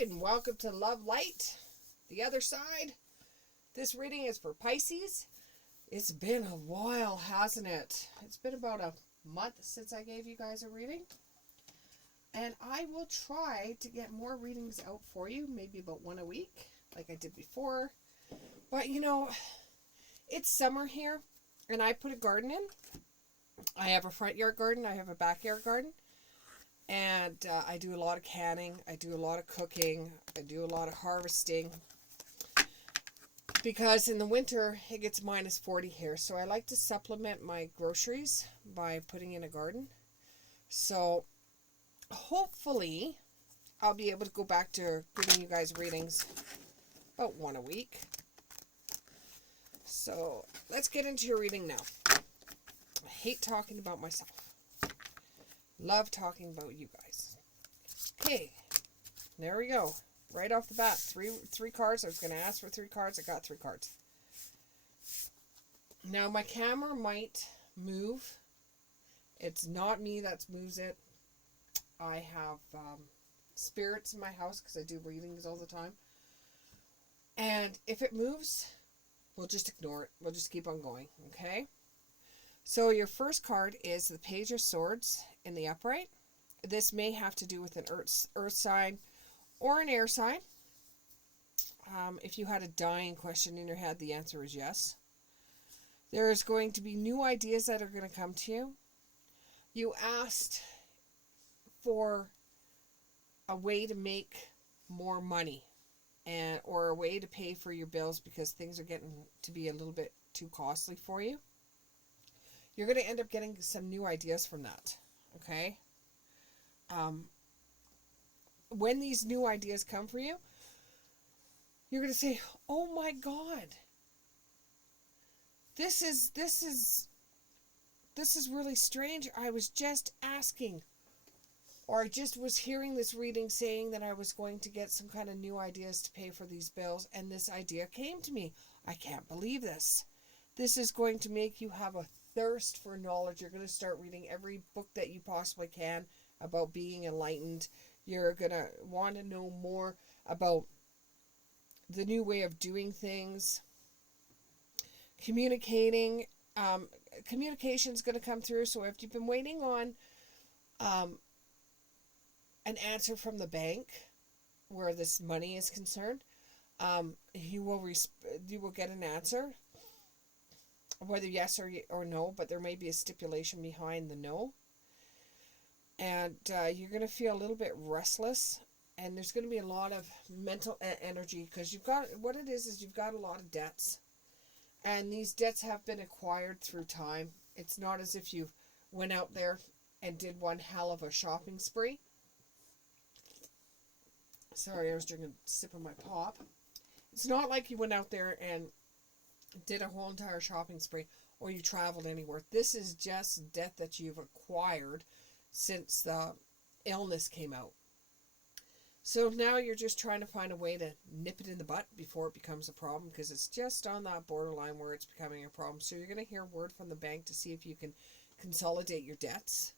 and welcome to Love Light, the other side. This reading is for Pisces. It's been a while, hasn't it? It's been about a month since I gave you guys a reading. And I will try to get more readings out for you, maybe about one a week, like I did before. But it's summer here, and I put a garden in. I have a front yard garden, I have a backyard garden. And I do a lot of canning, I do a lot of cooking, I do a lot of harvesting. Because in the winter, it gets minus 40 here. So I like to supplement my groceries by putting in a garden. So hopefully, I'll be able to go back to giving you guys readings about one a week. So let's get into your reading now. I hate talking about myself. Love talking about you guys. Okay, there we go. Right off the bat, three cards. I was going to ask for 3 cards. I got 3 cards. Now my camera might move. It's not me that moves it. I have spirits in my house because I do readings all the time. And if it moves, we'll just ignore it. We'll just keep on going, okay? So your first card is the Page of Swords in the upright. This may have to do with an earth sign or an air sign. If you had a dying question in your head, the answer is yes. There is going to be new ideas that are going to come to you. You asked for a way to make more money or a way to pay for your bills because things are getting to be a little bit too costly for you. You're going to end up getting some new ideas from that, okay? When these new ideas come for you, you're going to say, oh my God, this is really strange. I was just asking, or I just was hearing this reading saying that I was going to get some kind of new ideas to pay for these bills, and this idea came to me. I can't believe this. This is going to make you have a thirst for knowledge. You're going to start reading every book that you possibly can about being enlightened. You're going to want to know more about the new way of doing things. Communication is going to come through. So if you've been waiting on an answer from the bank where this money is concerned, you will get an answer. Whether yes or no, but there may be a stipulation behind the no. And you're going to feel a little bit restless, and there's going to be a lot of mental energy because you've got a lot of debts, and these debts have been acquired through time. It's not as if you went out there and did one hell of a shopping spree. Sorry, I was drinking a sip of my pop. It's not like you went out there and did a whole entire shopping spree or you traveled anywhere. This is just debt that you've acquired since the illness came out. So now you're just trying to find a way to nip it in the butt before it becomes a problem, because it's just on that borderline where it's becoming a problem. So you're going to hear word from the bank to see if you can consolidate your debts,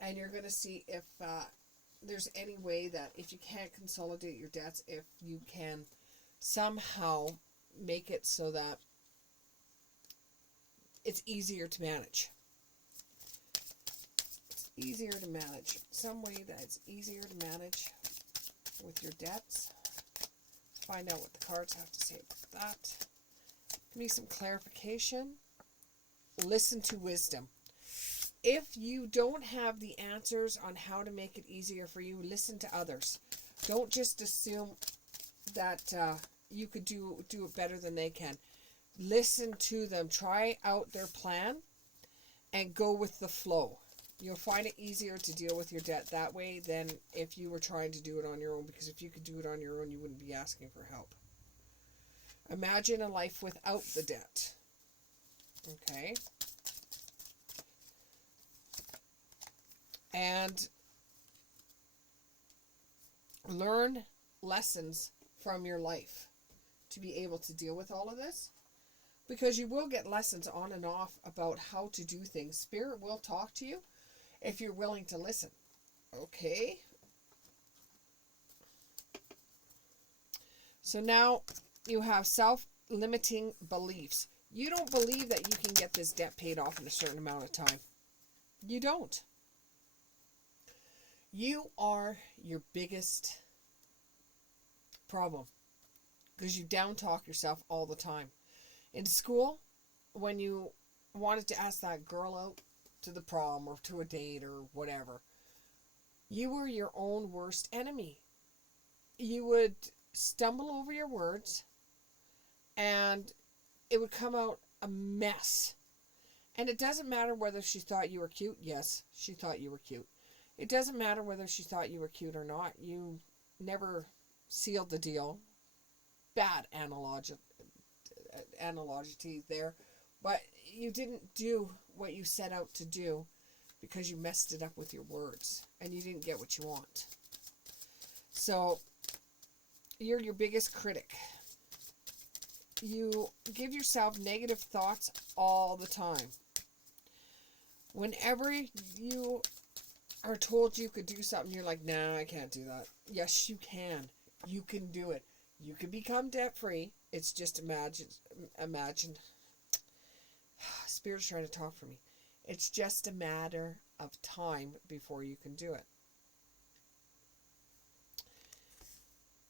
and you're going to see if there's any way that if you can't consolidate your debts, if you can somehow make it so that it's easier to manage. It's easier to manage. Some way that it's easier to manage with your debts. Let's find out what the cards have to say about that. Give me some clarification. Listen to wisdom. If you don't have the answers on how to make it easier for you, listen to others. Don't just assume that you could do it better than they can. Listen to them. Try out their plan and go with the flow. You'll find it easier to deal with your debt that way than if you were trying to do it on your own, because if you could do it on your own, you wouldn't be asking for help. Imagine a life without the debt. Okay? And learn lessons from your life to be able to deal with all of this, because you will get lessons on and off about how to do things. Spirit will talk to you if you're willing to listen. Okay? So now you have self-limiting beliefs. You don't believe that you can get this debt paid off in a certain amount of time. You don't. You are your biggest problem because you down talk yourself all the time. In school, when you wanted to ask that girl out to the prom or to a date or whatever, you were your own worst enemy. You would stumble over your words and it would come out a mess. And it doesn't matter whether she thought you were cute. Yes, she thought you were cute. It doesn't matter whether she thought you were cute or not. You never sealed the deal. Bad analogy there. But you didn't do what you set out to do because you messed it up with your words and you didn't get what you want. So you're your biggest critic. You give yourself negative thoughts all the time. Whenever you are told you could do something, you're like, nah, I can't do that. Yes, you can. You can do it. You can become debt-free. It's just imagine. Spirit's trying to talk for me. It's just a matter of time before you can do it.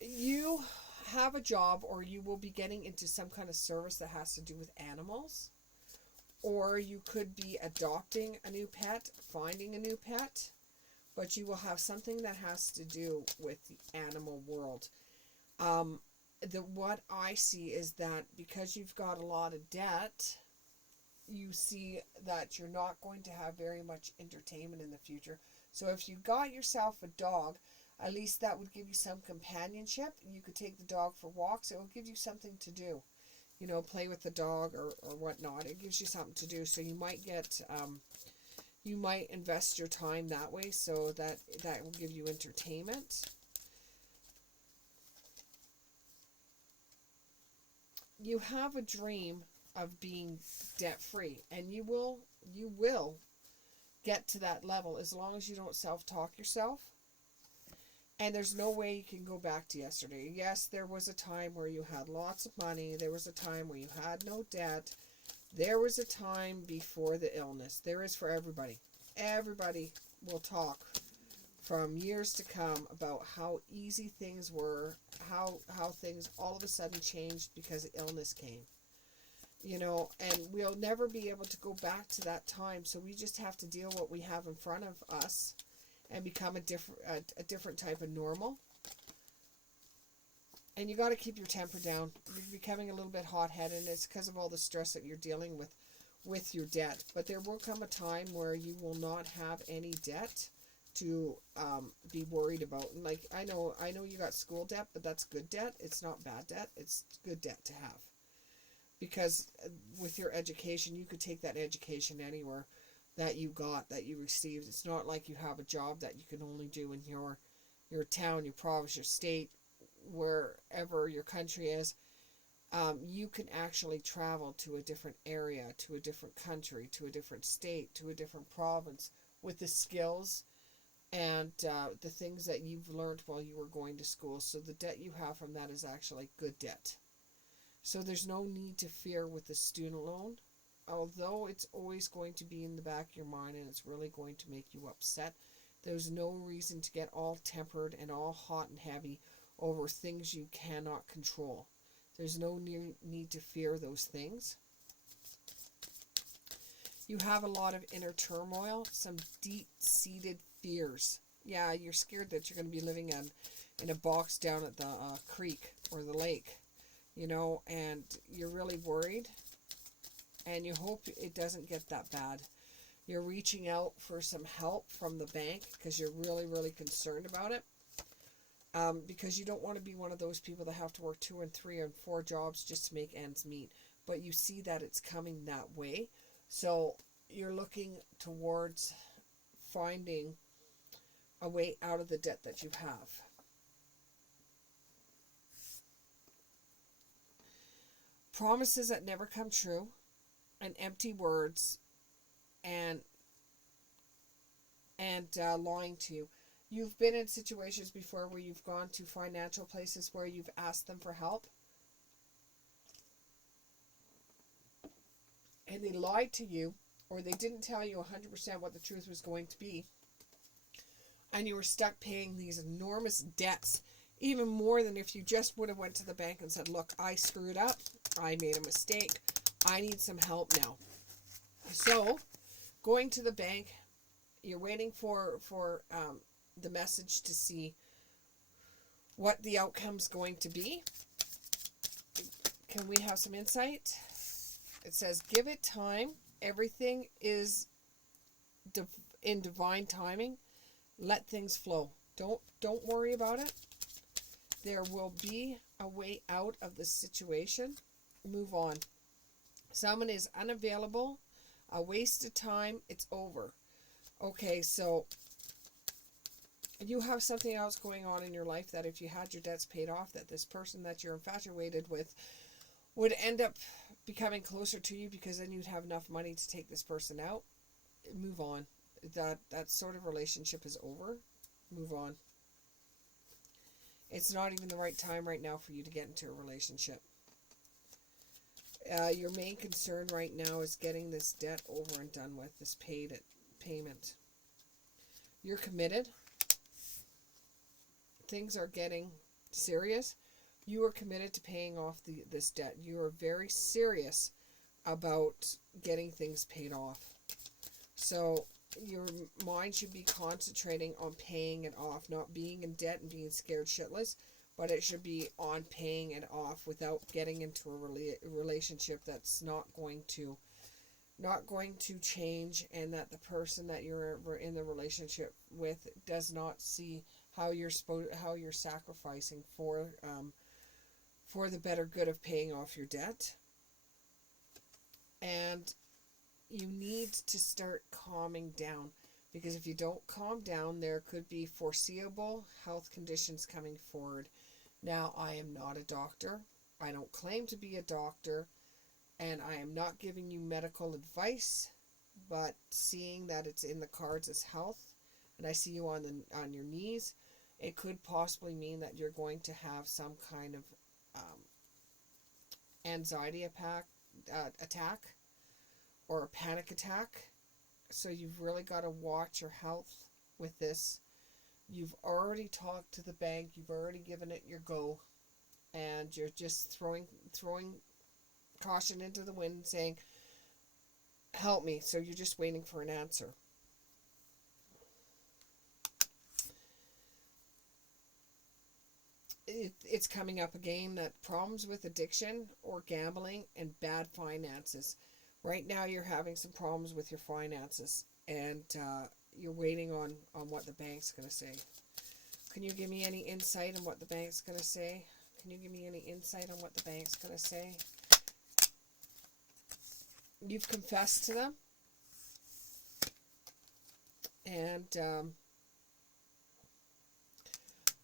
You have a job, or you will be getting into some kind of service that has to do with animals, or you could be adopting a new pet, finding a new pet, but you will have something that has to do with the animal world. What I see is that because you've got a lot of debt, you see that you're not going to have very much entertainment in the future. So if you got yourself a dog, at least that would give you some companionship. You could take the dog for walks. It will give you something to do. You know, play with the dog or whatnot. It gives you something to do. So you might get, you might invest your time that way so that will give you entertainment. You have a dream of being debt-free, and you will get to that level as long as you don't self-talk yourself. And there's no way you can go back to yesterday. Yes, there was a time where you had lots of money. There was a time where you had no debt. There was a time before the illness. There is for everybody. Everybody will talk from years to come about how easy things were, how things all of a sudden changed because illness came. You know, and we'll never be able to go back to that time. So we just have to deal what we have in front of us and become a different type of normal. And you got to keep your temper down. You're becoming a little bit hot-headed, and it's because of all the stress that you're dealing with your debt. But there will come a time where you will not have any debt to be worried about. And like I know you got school debt, but that's good debt. It's not bad debt. It's good debt to have. Because with your education, you could take that education anywhere that you received. It's not like you have a job that you can only do in your town, your province, your state, wherever your country is. You can actually travel to a different area, to a different country, to a different state, to a different province with the skills and the things that you've learned while you were going to school. So the debt you have from that is actually good debt. So there's no need to fear with the student loan, although it's always going to be in the back of your mind and it's really going to make you upset. There's no reason to get all tempered and all hot and heavy over things you cannot control. There's no need to fear those things. You have a lot of inner turmoil, some deep-seated fears. Yeah, you're scared that you're going to be living in a box down at the creek or the lake. You know, and you're really worried, and you hope it doesn't get that bad. You're reaching out for some help from the bank because you're really, really concerned about it. Because you don't want to be one of those people that have to work 2 and 3 and 4 jobs just to make ends meet. But you see that it's coming that way. So you're looking towards finding a way out of the debt that you have. Promises that never come true, and empty words, and lying to you. You've been in situations before where you've gone to financial places where you've asked them for help, and they lied to you, or they didn't tell you 100% what the truth was going to be, and you were stuck paying these enormous debts, even more than if you just would have went to the bank and said, look, I screwed up, I made a mistake, I need some help now. So going to the bank, you're waiting for the message to see what the outcome's going to be. Can we have some insight? It says, give it time. Everything is in divine timing. Let things flow. Don't worry about it. There will be a way out of the situation. Move on. Someone is unavailable. A waste of time. It's over. Okay, so you have something else going on in your life that if you had your debts paid off, that this person that you're infatuated with would end up becoming closer to you, because then you'd have enough money to take this person out. Move on. That sort of relationship is over. Move on. It's not even the right time right now for you to get into a relationship. Your main concern right now is getting this debt over and done with, this payment. You're committed. Things are getting serious. You are committed to paying off this debt. You are very serious about getting things paid off. So your mind should be concentrating on paying it off, not being in debt and being scared shitless, but it should be on paying it off without getting into a relationship that's not going to change, and that the person that you're in the relationship with does not see how you're sacrificing for the better good of paying off your debt. And you need to start calming down, because if you don't calm down, there could be foreseeable health conditions coming forward. Now, I am not a doctor. I don't claim to be a doctor, and I am not giving you medical advice, but seeing that it's in the cards as health, and I see you on your knees, it could possibly mean that you're going to have some kind of anxiety attack or a panic attack. So you've really got to watch your health with this. You've already talked to the bank. You've already given it your go, and you're just throwing caution into the wind, saying, help me. So you're just waiting for an answer. It's coming up again, that problems with addiction or gambling and bad finances. Right now you're having some problems with your finances, and you're waiting on what the bank's going to say. Can you give me any insight on what the bank's going to say? Can you give me any insight on what the bank's going to say? You've confessed to them, and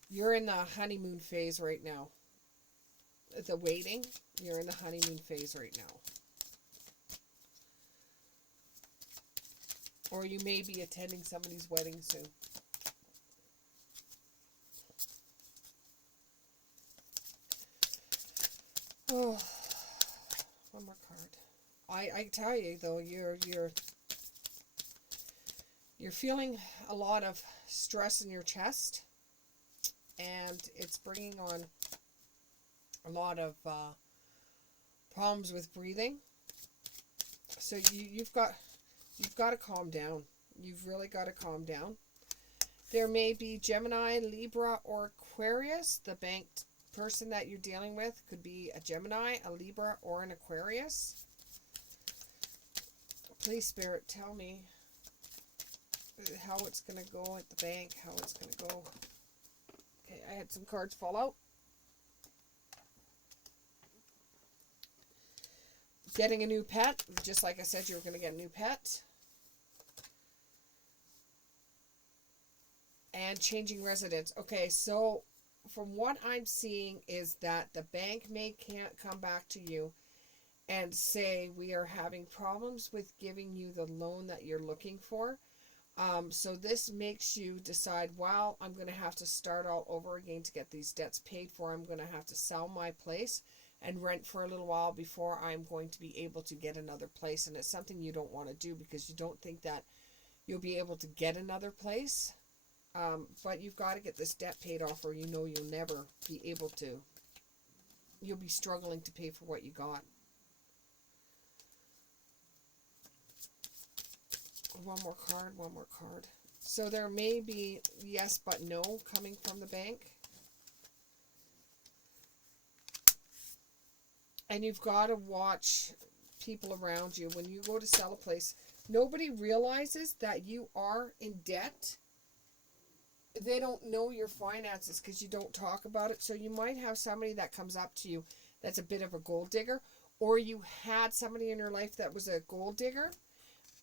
you're in the honeymoon phase right now. The waiting, you're in the honeymoon phase right now. Or you may be attending somebody's wedding soon. Oh, one more card. I tell you though, you're feeling a lot of stress in your chest, and it's bringing on a lot of problems with breathing. So you've got to calm down. You've really got to calm down. There may be Gemini, Libra, or Aquarius. The bank person that you're dealing with could be a Gemini, a Libra, or an Aquarius. Please, Spirit, tell me how it's going to go at the bank, how it's going to go. Okay, I had some cards fall out. Getting a new pet, just like I said, you were going to get a new pet. And changing residence. Okay, so from what I'm seeing is that the bank can't come back to you and say, we are having problems with giving you the loan that you're looking for. So this makes you decide, well, I'm going to have to start all over again to get these debts paid for. I'm going to have to sell my place and rent for a little while before I'm going to be able to get another place. And it's something you don't want to do because you don't think that you'll be able to get another place. But you've got to get this debt paid off, or you know you'll never be able to. You'll be struggling to pay for what you got. One more card, one more card. So there may be yes but no coming from the bank. And you've got to watch people around you. When you go to sell a place, nobody realizes that you are in debt. They don't know your finances because you don't talk about it. So you might have somebody that comes up to you that's a bit of a gold digger, or you had somebody in your life that was a gold digger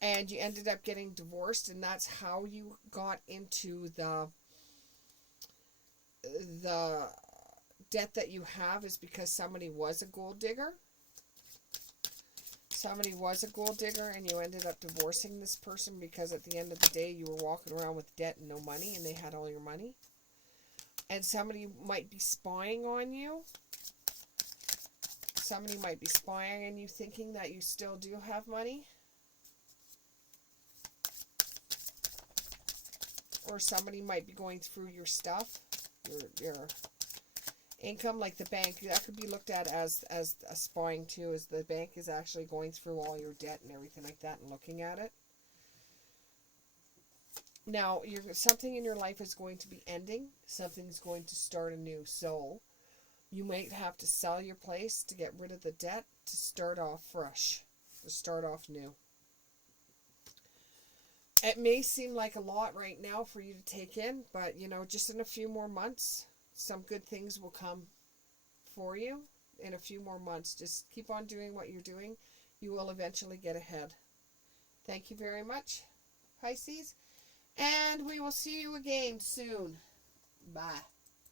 and you ended up getting divorced, and that's how you got into the debt that you have, is because somebody was a gold digger. Somebody was a gold digger and you ended up divorcing this person because at the end of the day you were walking around with debt and no money, and they had all your money. And somebody might be spying on you. Somebody might be spying on you thinking that you still do have money. Or somebody might be going through your stuff, your income, like the bank. That could be looked at as a spying too, as the bank is actually going through all your debt and everything like that and looking at it. Now, something in your life is going to be ending. Something's going to start anew. So you might have to sell your place to get rid of the debt, to start off fresh, to start off new. It may seem like a lot right now for you to take in, but just in a few more months, some good things will come for you. In a few more months, just keep on doing what you're doing. You will eventually get ahead. Thank you very much, Pisces, and we will see you again soon. Bye.